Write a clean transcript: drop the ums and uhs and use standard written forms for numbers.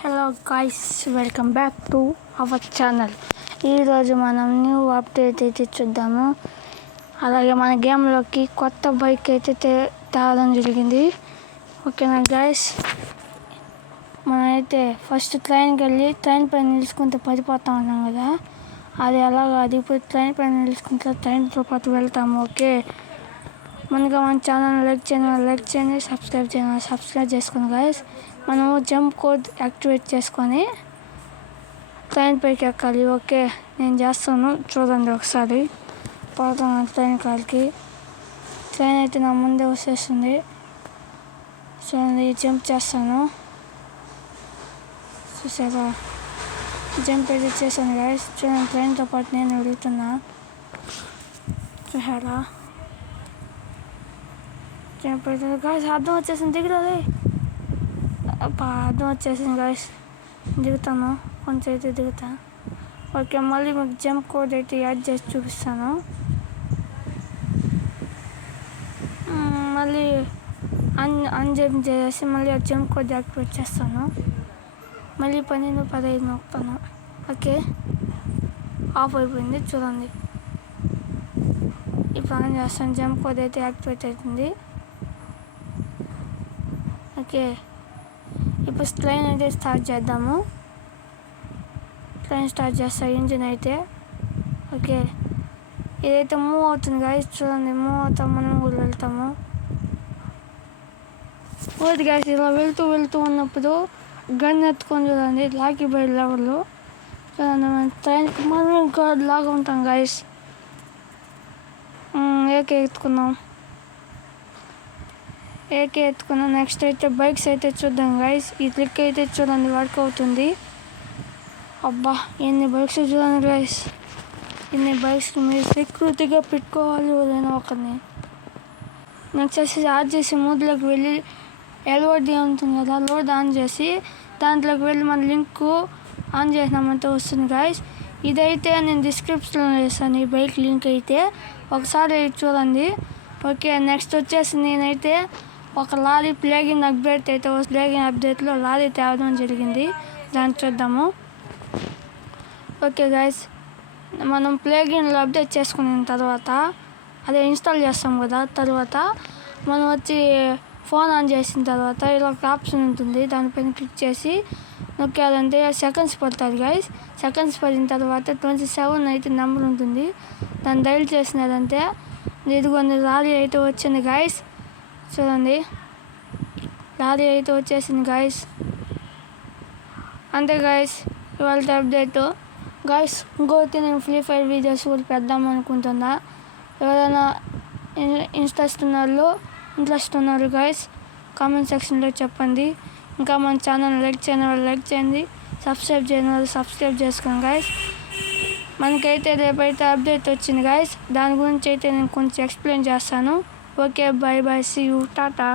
Hello guys, welcome back to our channel. ఈరోజు మనం new update అయితే చూద్దాము. అలాగే మన గేమ్లోకి కొత్త బైక్ అయితే తేవడం జరిగింది. ఓకేనా గాయ్స్, మనమైతే ఫస్ట్ ట్రైన్కి వెళ్ళి ట్రైన్ పైన నిలుచుకుంటూ పడిపోతా ఉన్నాం కదా, అది అలాగా అది ఇప్పుడు ట్రైన్ పైన నిలుచుకుంటే ట్రైన్తో పాటు వెళ్తాము. ఓకే, ముందుగా మన ఛానల్ లైక్ చేయండి, సబ్స్క్రైబ్ చేసుకోండి గాయస్. మనము జంప్ కోడ్ యాక్టివేట్ చేసుకొని ట్రైన్ పైకి ఎక్కాలి. ఓకే, నేను చేస్తాను, చూడండి ఒకసారి. పోతాను ట్రైన్ కాడికి. ట్రైన్ అయితే నా ముందే వచ్చేస్తుంది. చూడండి, జంప్ చేస్తాను. చూసారా, జంప్ అయితే చేశాను గాయస్. చూడండి, ట్రైన్తో పాటు నేను వెళ్తున్నా. చూసారా, జంప్ అయితే గాయస్ అర్థం వచ్చేసింది, దిగుతుంది. అర్థం వచ్చేసింది గాయస్, దిగుతాను. కొంచెం అయితే దిగుతా. ఓకే, మళ్ళీ మీకు జంప్ కోడ్ అయితే యాడ్ చేసి చూపిస్తాను. మళ్ళీ అన్జంప్ చేసేసి మళ్ళీ ఆ జంప్ కోడ్ యాక్టివేట్ చేస్తాను. మళ్ళీ 12-15 నొక్కుతాను. ఓకే, ఆఫ్ అయిపోయింది. చూడండి, ఇప్పుడు ఆన్ చేస్తాను. జంప్ కోడ్ అయితే యాక్టివేట్ అవుతుంది. ఓకే, ఇప్పుడు ట్రైన్ అయితే స్టార్ట్ చేద్దాము. ట్రైన్ స్టార్ట్ చేస్తా, ఇంజిన్ అయితే. ఓకే, ఇదైతే మూవ్ అవుతుంది గాయస్. చూడండి, మూవ్ అవుతాం, మనం కూడా వెళ్తాము. ఓది గాయస్, ఇలా వెళ్తూ ఉన్నప్పుడు గన్ ఎత్తుకొని చూడండి, లాకీ బై లెవెల్లో. చూడండి, మన ట్రైన్కి మనం ఇంకా లాగా ఉంటాం గాయస్. ఏకే ఎత్తుకున్నాం. నెక్స్ట్ అయితే బైక్స్ అయితే చూద్దాం గాయస్. ఈ క్లిక్ అయితే చూడండి, వర్క్ అవుతుంది. అబ్బా, ఎన్ని బైక్స్ చూడండి గాయస్. ఇన్ని బైక్స్కి మీరు సెక్యూరిటీగా పెట్టుకోవాలి ఏదైనా ఒకరిని. నెక్స్ట్ వచ్చేసి ఆర్జేసీ మోడ్లోకి వెళ్ళి ఎల్ఓడి ఉంటుంది కదా, లోడ్ ఆన్ చేసి దాంట్లోకి వెళ్ళి మన లింక్ ఆన్ చేసినామంటే వస్తుంది గాయస్. ఇదైతే నేను డిస్క్రిప్షన్లో వేస్తాను, ఈ బైక్ లింక్ అయితే ఒకసారి చూడండి. ఓకే, నెక్స్ట్ వచ్చేసి నేనైతే ఒక లారీ ప్లేగిన్ అప్డేట్లో లారీ తేవడం జరిగింది. దాన్ని చూద్దాము. ఓకే గాయస్, మనం ప్లేగిన్లో అప్డేట్ చేసుకున్న తర్వాత అదే ఇన్స్టాల్ చేస్తాం కదా, తర్వాత మనం వచ్చి ఫోన్ ఆన్ చేసిన తర్వాత ఇలా ఒక ఆప్షన్ ఉంటుంది, దానిపైన క్లిక్ చేసి నొక్కాలంటే సెకండ్స్ పడుతుంది గాయస్. సెకండ్స్ పడిన తర్వాత 27 అయితే నెంబర్ ఉంటుంది, దాన్ని డైల్ చేసినదంటే ఇదిగోండి లారీ అయితే వచ్చింది గాయస్. చూడండి, లారీ అయితే వచ్చేసింది గాయస్. అంతే గాయస్, ఇవాళ అప్డేట్ గాయస్. ఇంకోటి నేను ఫ్రీ ఫైర్ వీడియోస్ కూడా పెడదాం అనుకుంటున్నా. ఎవరైనా ఇంట్రెస్ట్ ఉన్నారు గాయస్, కామెంట్ సెక్షన్లో చెప్పండి. ఇంకా మన ఛానల్ లైక్ చేయండి, సబ్స్క్రైబ్ చేసుకోండి గాయస్. మనకైతే రేపైతే అప్డేట్ వచ్చింది గాయస్, దాని గురించి అయితే నేను కొంచెం ఎక్స్ప్లెయిన్ చేస్తాను. Okay, bye see you, Tata.